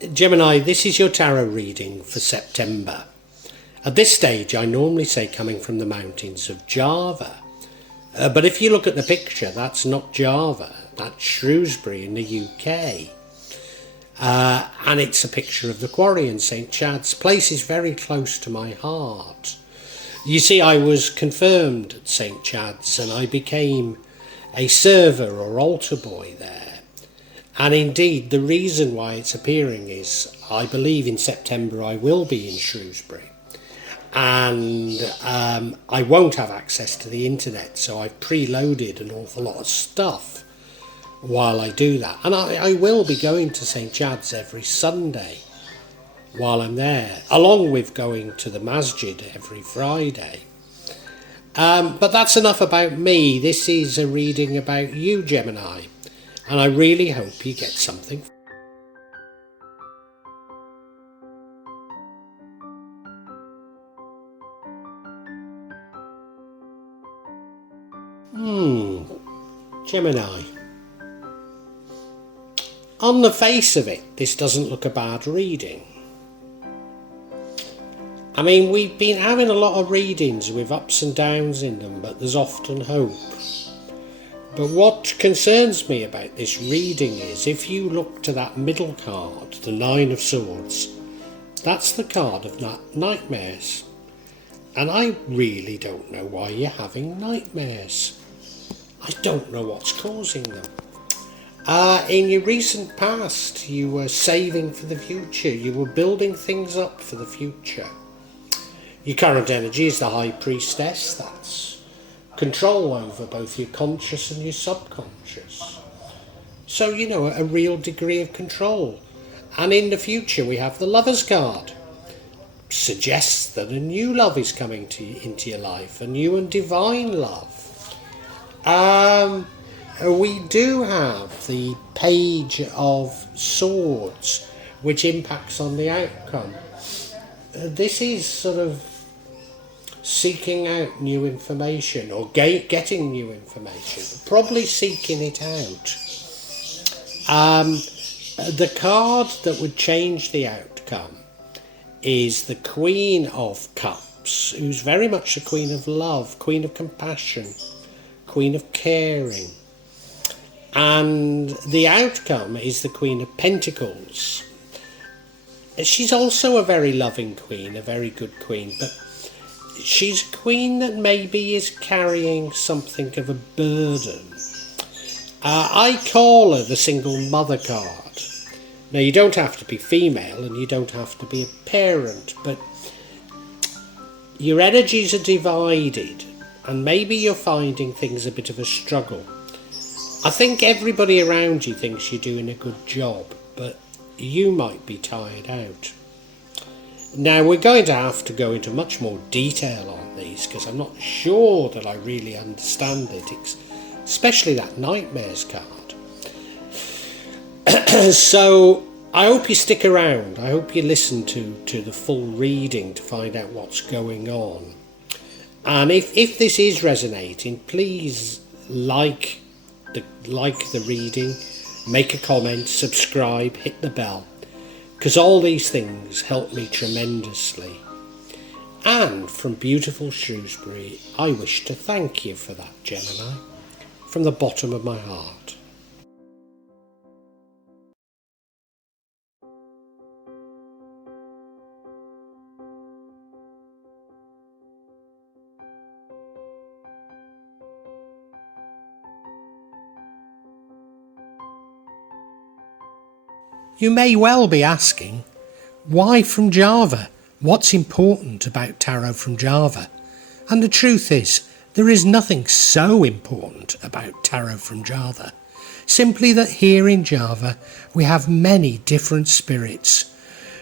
Gemini, this is your tarot reading for September. At this stage, I normally say coming from the mountains of Java. But if you look at the picture, that's not Java, that's Shrewsbury in the UK. And it's a picture of the quarry in St Chad's. Place is very close to my heart. You see, I was confirmed at St Chad's and I became a server or altar boy there. And indeed, the reason why it's appearing is, I believe in September I will be in Shrewsbury. And I won't have access to the internet, so I've preloaded an awful lot of stuff while I do that. And I will be going to St Chad's every Sunday while I'm there, along with going to the masjid every Friday. But that's enough about me. This is a reading about you, Gemini, and I really hope you get something. Gemini. On the face of it, this doesn't look a bad reading. I mean, we've been having a lot of readings with ups and downs in them, but there's often hope. But what concerns me about this reading is, if you look to that middle card, the Nine of Swords, that's the card of nightmares. And I really don't know why you're having nightmares. I don't know what's causing them. In your recent past, you were saving for the future. You were building things up for the future. Your current energy is the High Priestess. That's control over both your conscious and your subconscious. So, you know, a real degree of control. And in the future, we have the Lover's card. Suggests that a new love is coming into your life, a new and divine love. We do have the Page of Swords, which impacts on the outcome. This is sort of seeking out new information or getting new information, probably seeking it out. The card that would change the outcome is the Queen of Cups, who's very much the Queen of Love, Queen of Compassion, Queen of Caring. And the outcome is the Queen of Pentacles. She's also a very loving queen, a very good queen, but she's a queen that maybe is carrying something of a burden. I call her the single mother card. Now, you don't have to be female and you don't have to be a parent, but your energies are divided and maybe you're finding things a bit of a struggle. I think everybody around you thinks you're doing a good job, but you might be tired out. Now, we're going to have to go into much more detail on these because I'm not sure that I really understand it, especially that Nightmares card. So I hope you stick around. I hope you listen to the full reading to find out what's going on. And if this is resonating, please like the reading, make a comment, subscribe, hit the bell, because all these things help me tremendously. And from beautiful Shrewsbury, I wish to thank you for that, Gemini, from the bottom of my heart. You may well be asking, why from Java? What's important about tarot from Java? And the truth is, there is nothing so important about tarot from Java. Simply that here in Java, we have many different spirits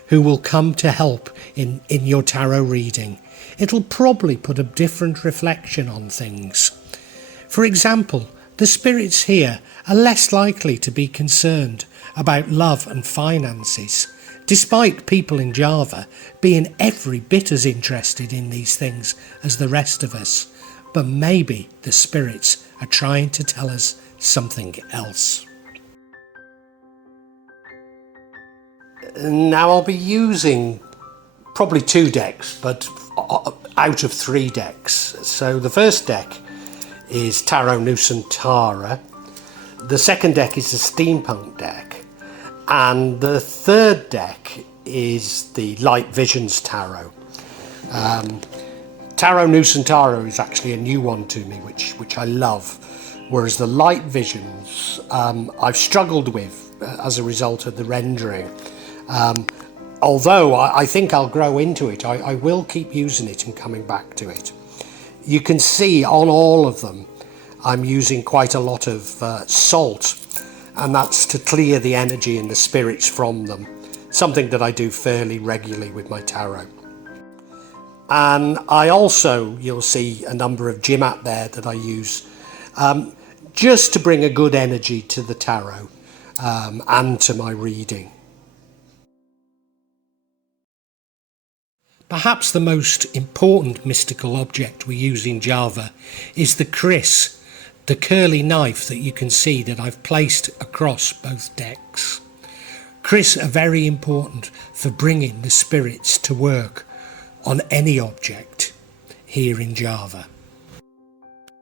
who will come to help in your tarot reading. It'll probably put a different reflection on things. For example, the spirits here are less likely to be concerned about love and finances, despite people in Java being every bit as interested in these things as the rest of us. But maybe the spirits are trying to tell us something else. Now I'll be using probably 2 decks, but out of 3 decks. So the first deck is Tarot Nusantara, the second deck is the Steampunk deck, and the third deck is the Light Visions Tarot. Tarot Nusantara is actually a new one to me, which I love, whereas the Light Visions I've struggled with as a result of the rendering. Although I think I'll grow into it, I will keep using it and coming back to it. You can see on all of them I'm using quite a lot of salt, and that's to clear the energy and the spirits from them, something that I do fairly regularly with my tarot. And I also, you'll see a number of Gemat there that I use just to bring a good energy to the tarot and to my reading. Perhaps the most important mystical object we use in Java is the kris, the curly knife that you can see that I've placed across both decks. Kris are very important for bringing the spirits to work on any object here in Java.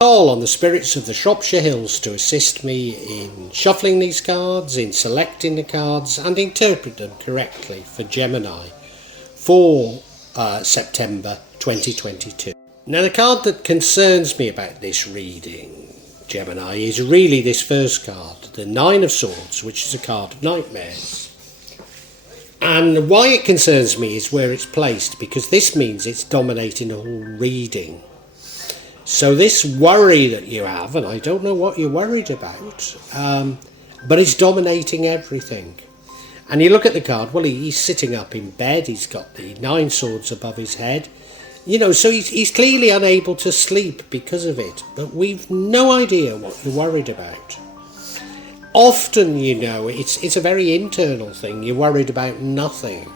Call on the spirits of the Shropshire Hills to assist me in shuffling these cards, in selecting the cards and interpret them correctly for Gemini for September 2022. Now the card that concerns me about this reading, Gemini, is really this first card, the Nine of Swords, which is a card of nightmares. And why it concerns me is where it's placed, because this means it's dominating the whole reading. So this worry that you have, and I don't know what you're worried about, but it's dominating everything. And you look at the card, well, he's sitting up in bed, he's got the 9 swords above his head, you know, so he's clearly unable to sleep because of it, but we've no idea what you're worried about. Often, you know, it's a very internal thing, you're worried about nothing.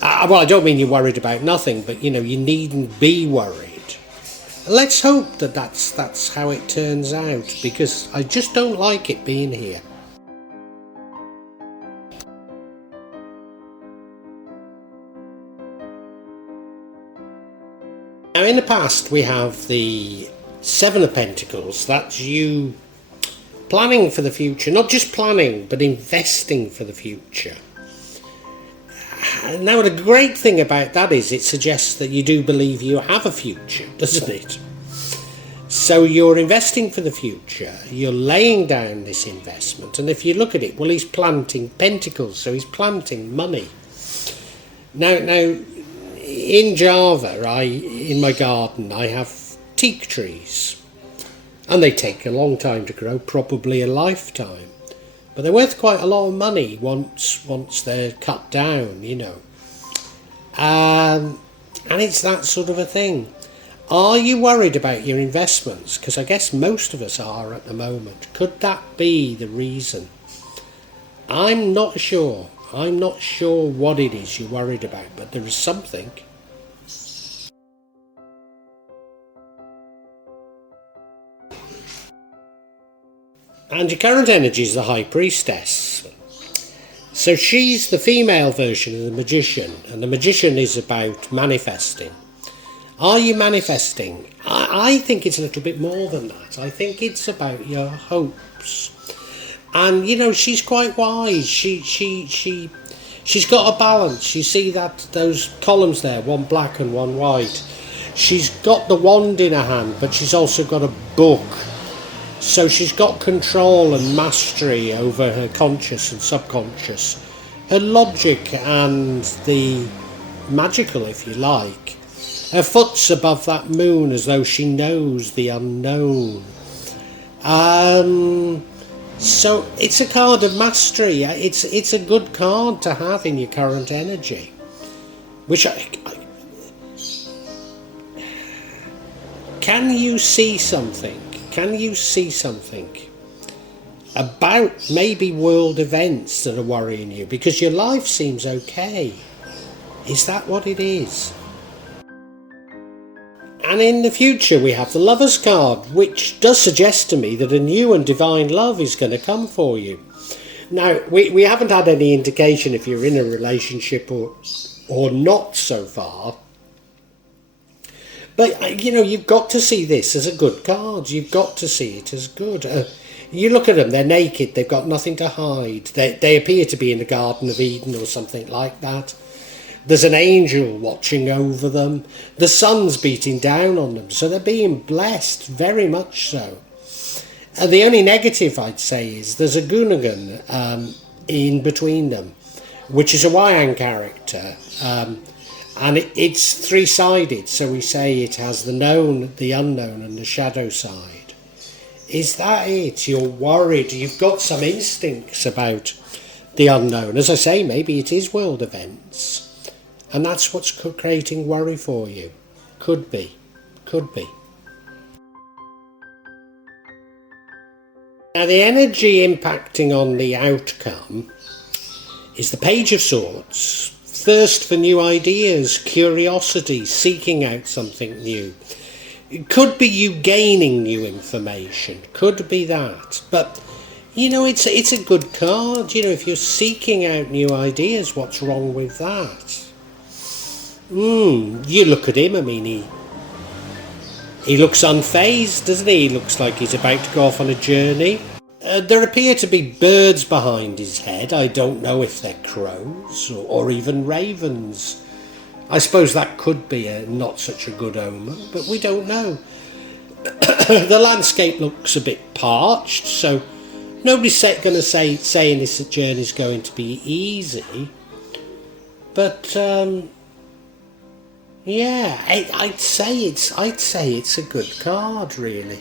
Well, I don't mean you're worried about nothing, but, you know, you needn't be worried. Let's hope that that's how it turns out, because I just don't like it being here. Now in the past we have the 7 of Pentacles, that's you planning for the future, not just planning but investing for the future. Now the great thing about that is it suggests that you do believe you have a future, doesn't it? So you're investing for the future, you're laying down this investment, and if you look at it, well, he's planting pentacles, so he's planting money. Now in Java, in my garden, I have teak trees, and they take a long time to grow, probably a lifetime, but they're worth quite a lot of money once they're cut down, you know. And it's that sort of a thing. Are you worried about your investments? Because I guess most of us are at the moment. Could that be the reason? I'm not sure. I'm not sure what it is you're worried about, but there is something. And your current energy is the High Priestess. So she's the female version of the Magician, and the Magician is about manifesting. Are you manifesting? I think it's a little bit more than that. I think it's about your hopes. And, you know, she's quite wise. She's got a balance. You see those columns there, one black and one white. She's got the wand in her hand, but she's also got a book. So she's got control and mastery over her conscious and subconscious, her logic and the magical, if you like. Her foot's above that moon as though she knows the unknown. So it's a card of mastery. It's a good card to have in your current energy. Which can you see something? Can you see something about maybe world events that are worrying you? Because your life seems okay. Is that what it is? And in the future we have the Lover's card, which does suggest to me that a new and divine love is going to come for you. Now, we haven't had any indication if you're in a relationship or not so far. But, you know, you've got to see this as a good card. You've got to see it as good. You look at them, they're naked, they've got nothing to hide. They appear to be in the Garden of Eden or something like that. There's an angel watching over them. The sun's beating down on them, so they're being blessed, very much so. The only negative, I'd say, is there's a Gunnagan in between them, which is a Wayan character. And it's three-sided, so we say it has the known, the unknown, and the shadow side. Is that it? You're worried. You've got some instincts about the unknown. As I say, maybe it is world events. And that's what's creating worry for you. Could be. Could be. Now, the energy impacting on the outcome is the Page of Swords. Thirst for new ideas, curiosity, seeking out something new. It could be you gaining new information, could be that. But, you know, it's a good card. You know, if you're seeking out new ideas, what's wrong with that? You look at him, I mean, he looks unfazed, doesn't he? He looks like he's about to go off on a journey. There appear to be birds behind his head. I don't know if they're crows or even ravens. I suppose that could be not such a good omen, but we don't know. The landscape looks a bit parched, so nobody's going to saying this journey's going to be easy. But yeah, I'd say it's a good card, really.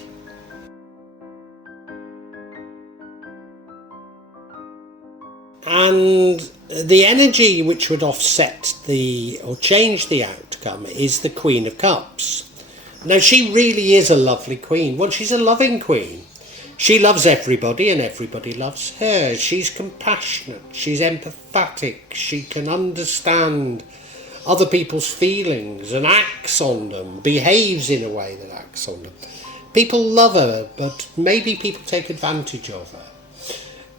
And the energy which would offset or change the outcome is the Queen of Cups. Now, she really is a lovely queen. Well, she's a loving queen. She loves everybody and everybody loves her. She's compassionate. She's empathetic. She can understand other people's feelings and acts on them, behaves in a way that acts on them. People love her, but maybe people take advantage of her.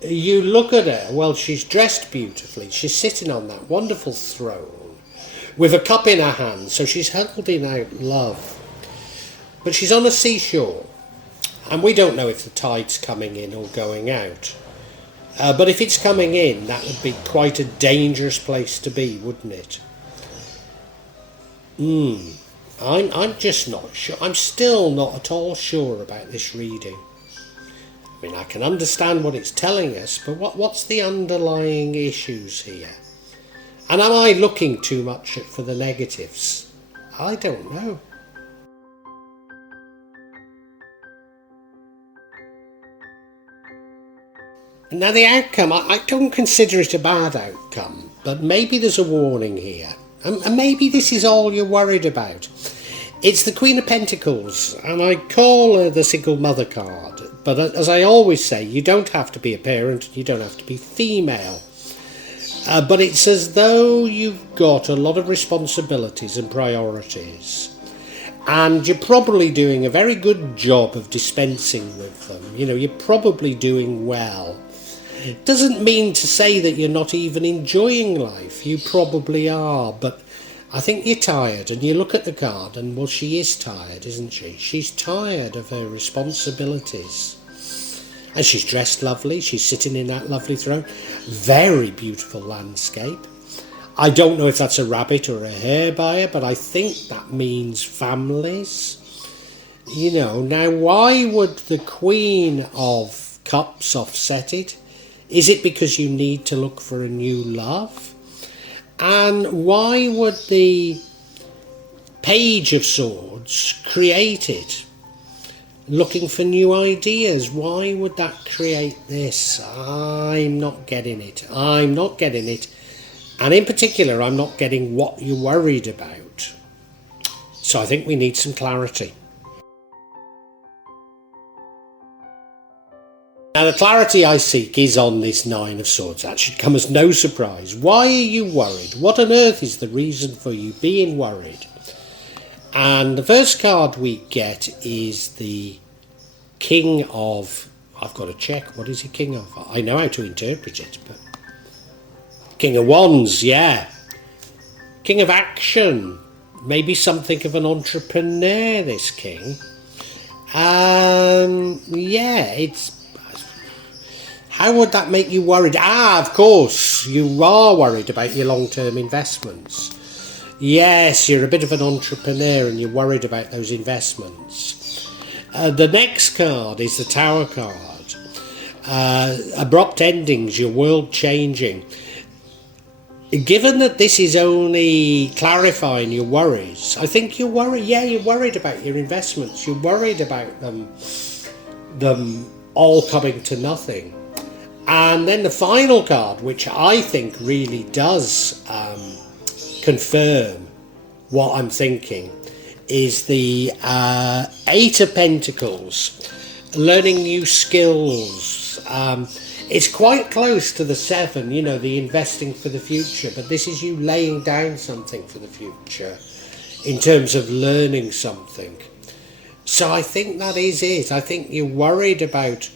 You look at her, well, she's dressed beautifully. She's sitting on that wonderful throne with a cup in her hand, so she's holding out love. But she's on a seashore, and we don't know if the tide's coming in or going out. But if it's coming in, that would be quite a dangerous place to be, wouldn't it? I'm just not sure. I'm still not at all sure about this reading. I mean, I can understand what it's telling us, but what's the underlying issues here? And am I looking too much for the negatives? I don't know. Now, the outcome, I don't consider it a bad outcome, but maybe there's a warning here. And maybe this is all you're worried about. It's the Queen of Pentacles, and I call her the single mother card. But as I always say, you don't have to be a parent, you don't have to be female. But it's as though you've got a lot of responsibilities and priorities. And you're probably doing a very good job of dispensing with them. You know, you're probably doing well. It doesn't mean to say that you're not even enjoying life. You probably are, but I think you're tired, and you look at the card and, well, she is tired, isn't she? She's tired of her responsibilities. And she's dressed lovely. She's sitting in that lovely throne. Very beautiful landscape. I don't know if that's a rabbit or a hare by her, but I think that means families. You know, now why would the Queen of Cups offset it? Is it because you need to look for a new love? And why would the Page of Swords create it? Looking for new ideas. Why would that create this? I'm not getting it. I'm not getting it. And in particular, I'm not getting what you're worried about. So I think we need some clarity. Now, the clarity I seek is on this Nine of Swords. That should come as no surprise. Why are you worried? What on earth is the reason for you being worried? And the first card we get is the King of I've got to check. What is he king of? I know how to interpret it, but King of Wands, yeah. King of action. Maybe something of an entrepreneur, this king. Yeah, it's... How would that make you worried? Of course, you are worried about your long-term investments. Yes, you're a bit of an entrepreneur and you're worried about those investments. The next card is the Tower card. Abrupt endings, your world changing. Given that this is only clarifying your worries, I think you're worried. Yeah, you're worried about your investments. You're worried about them all coming to nothing. And then the final card, which I think really does confirm what I'm thinking, is the Eight of Pentacles, learning new skills. It's quite close to the Seven, you know, the investing for the future, but this is you laying down something for the future in terms of learning something. So I think that is it. I think you're worried about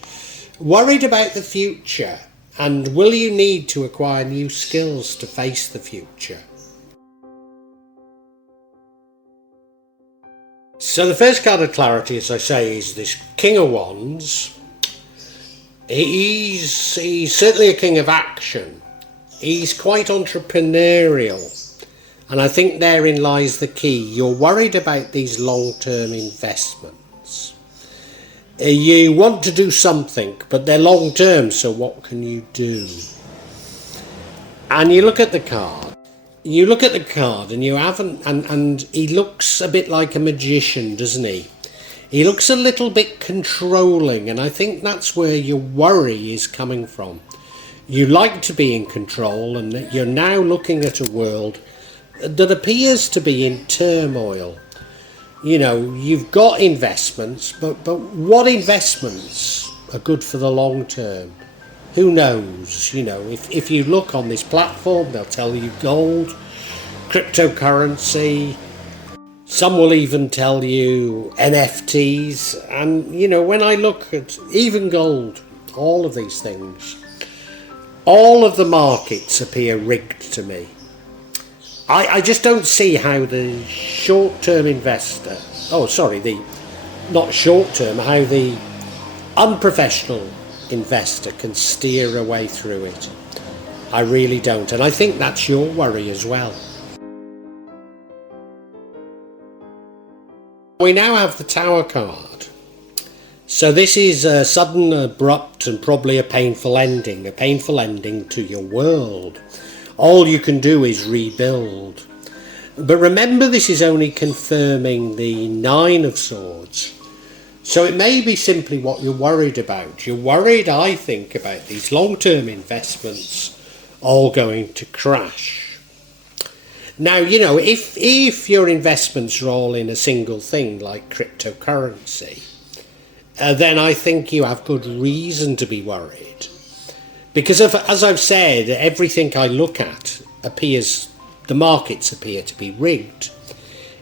the future, and will you need to acquire new skills to face the future? So the first card of clarity, as I say, is this King of Wands. He's certainly a king of action. He's quite entrepreneurial, and I think therein lies the key. You're worried about these long-term investments. You want to do something, but they're long-term, so what can you do? And you look at the card. You look at the card and you haven't, and he looks a bit like a magician, doesn't he? He looks a little bit controlling, and I think that's where your worry is coming from. You like to be in control, and you're now looking at a world that appears to be in turmoil. You know, you've got investments, but what investments are good for the long term? Who knows? You know, if you look on this platform, they'll tell you gold, cryptocurrency. Some will even tell you NFTs. And, you know, when I look at even gold, all of these things, all of the markets appear rigged to me. I just don't see how the short-term investor, how the unprofessional investor can steer a way through it. I really don't. And I think that's your worry as well. We now have the Tower card. So this is a sudden, abrupt, and probably a painful ending to your world. All you can do is rebuild. But remember, this is only confirming the Nine of Swords. So it may be simply what you're worried about. You're worried, I think, about these long-term investments all going to crash. Now, you know, if your investments are all in a single thing like cryptocurrency, then I think you have good reason to be worried. Because as I've said, everything I look at the markets appear to be rigged.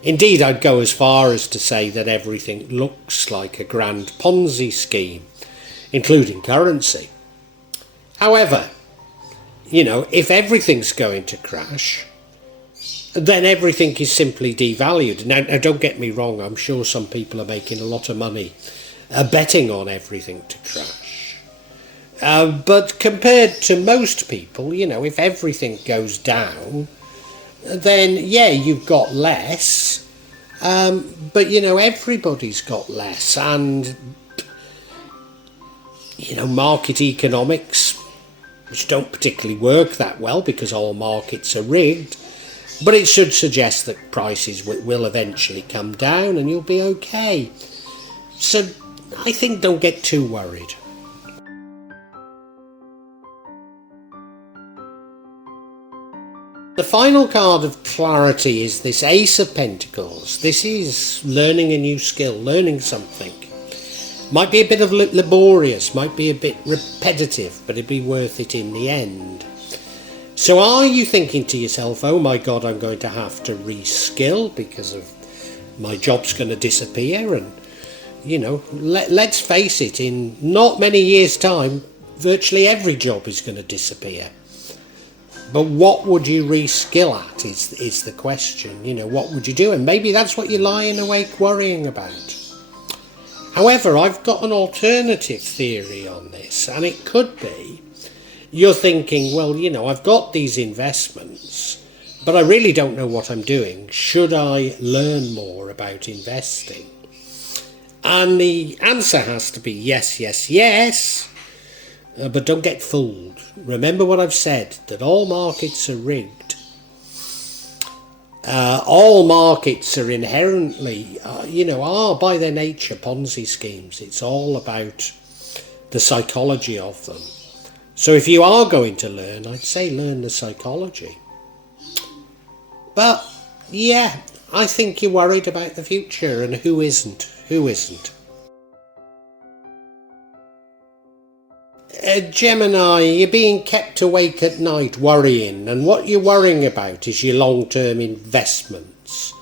Indeed, I'd go as far as to say that everything looks like a grand Ponzi scheme, including currency. However, you know, if everything's going to crash, then everything is simply devalued. Now, don't get me wrong, I'm sure some people are making a lot of money betting on everything to crash. But compared to most people, you know, if everything goes down, then yeah, you've got less. But, you know, everybody's got less. And, you know, market economics, which don't particularly work that well because all markets are rigged, but it should suggest that prices will eventually come down and you'll be okay. So I think don't get too worried. The final card of clarity is this Ace of Pentacles. This is learning a new skill, learning something. Might be a bit of laborious, might be a bit repetitive, but it'd be worth it in the end. So are you thinking to yourself, oh my God, I'm going to have to reskill because of my job's going to disappear, and let's face it, in not many years' time, virtually every job is going to disappear. But what would you reskill at is the question. What would you do? And maybe that's what you're lying awake worrying about. However, I've got an alternative theory on this, and it could be you're thinking, well, I've got these investments, but I really don't know what I'm doing. Should I learn more about investing? And the answer has to be yes, yes, yes. But don't get fooled. Remember what I've said, that all markets are rigged. All markets are inherently, are by their nature Ponzi schemes. It's all about the psychology of them. So if you are going to learn, I'd say learn the psychology. But yeah, I think you're worried about the future, and who isn't? Who isn't? Gemini, you're being kept awake at night worrying, and what you're worrying about is your long-term investments.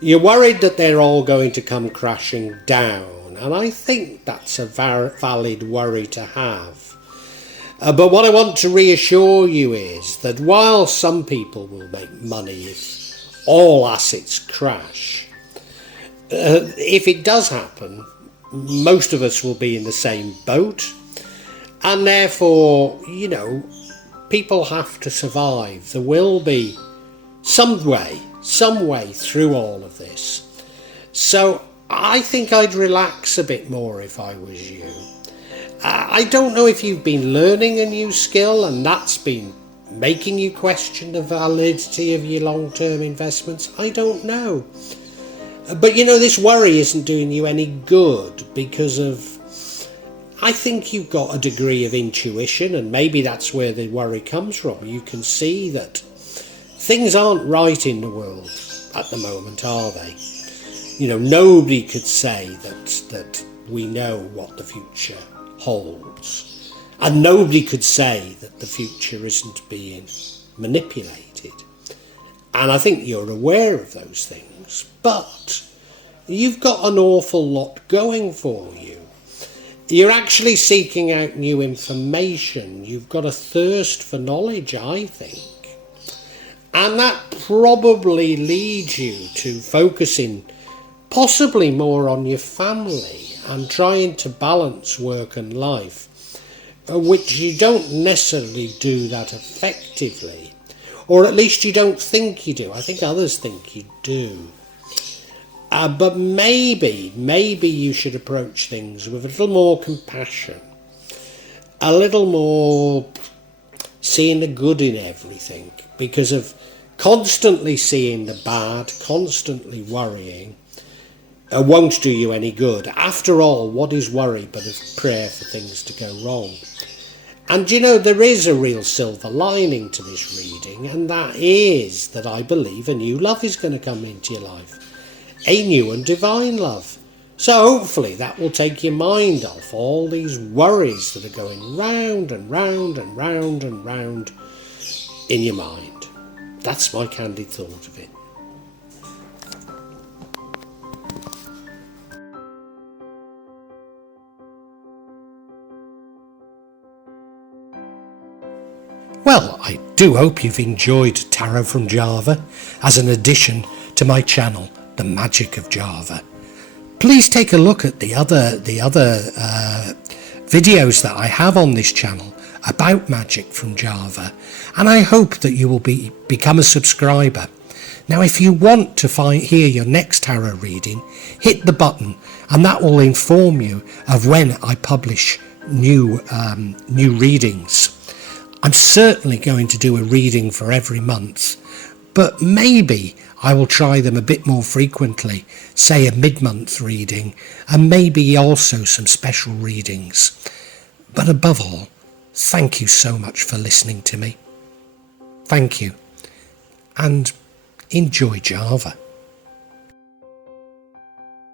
You're worried that they're all going to come crashing down, and I think that's a valid worry to have. But what I want to reassure you is that while some people will make money if all assets crash, if it does happen, most of us will be in the same boat. And therefore, people have to survive. There will be some way through all of this. So I think I'd relax a bit more if I was you. I don't know if you've been learning a new skill and that's been making you question the validity of your long-term investments. I don't know. But this worry isn't doing you any good because I think you've got a degree of intuition, and maybe that's where the worry comes from. You can see that things aren't right in the world at the moment, are they? Nobody could say that we know what the future holds. And nobody could say that the future isn't being manipulated. And I think you're aware of those things. But you've got an awful lot going for you. You're actually seeking out new information. You've got a thirst for knowledge, I think. And that probably leads you to focusing possibly more on your family and trying to balance work and life, which you don't necessarily do that effectively. Or at least you don't think you do. I think others think you do. But maybe you should approach things with a little more compassion, a little more seeing the good in everything, because of constantly seeing the bad, constantly worrying, won't do you any good. After all, what is worry but a prayer for things to go wrong? And there is a real silver lining to this reading, and that is that I believe a new love is going to come into your life. A new and divine love. So hopefully that will take your mind off all these worries that are going round and round and round and round in your mind. That's my candid thought of it. Well, I do hope you've enjoyed Tarot from Java as an addition to my channel, The Magic of Java. Please take a look at the other videos that I have on this channel about magic from Java, and I hope that you will become a subscriber. Now, if you want to hear your next tarot reading, hit the button, and that will inform you of when I publish new readings. I'm certainly going to do a reading for every month, but maybe I will try them a bit more frequently, say a mid-month reading, and maybe also some special readings. But above all, thank you so much for listening to me. Thank you, and enjoy Java.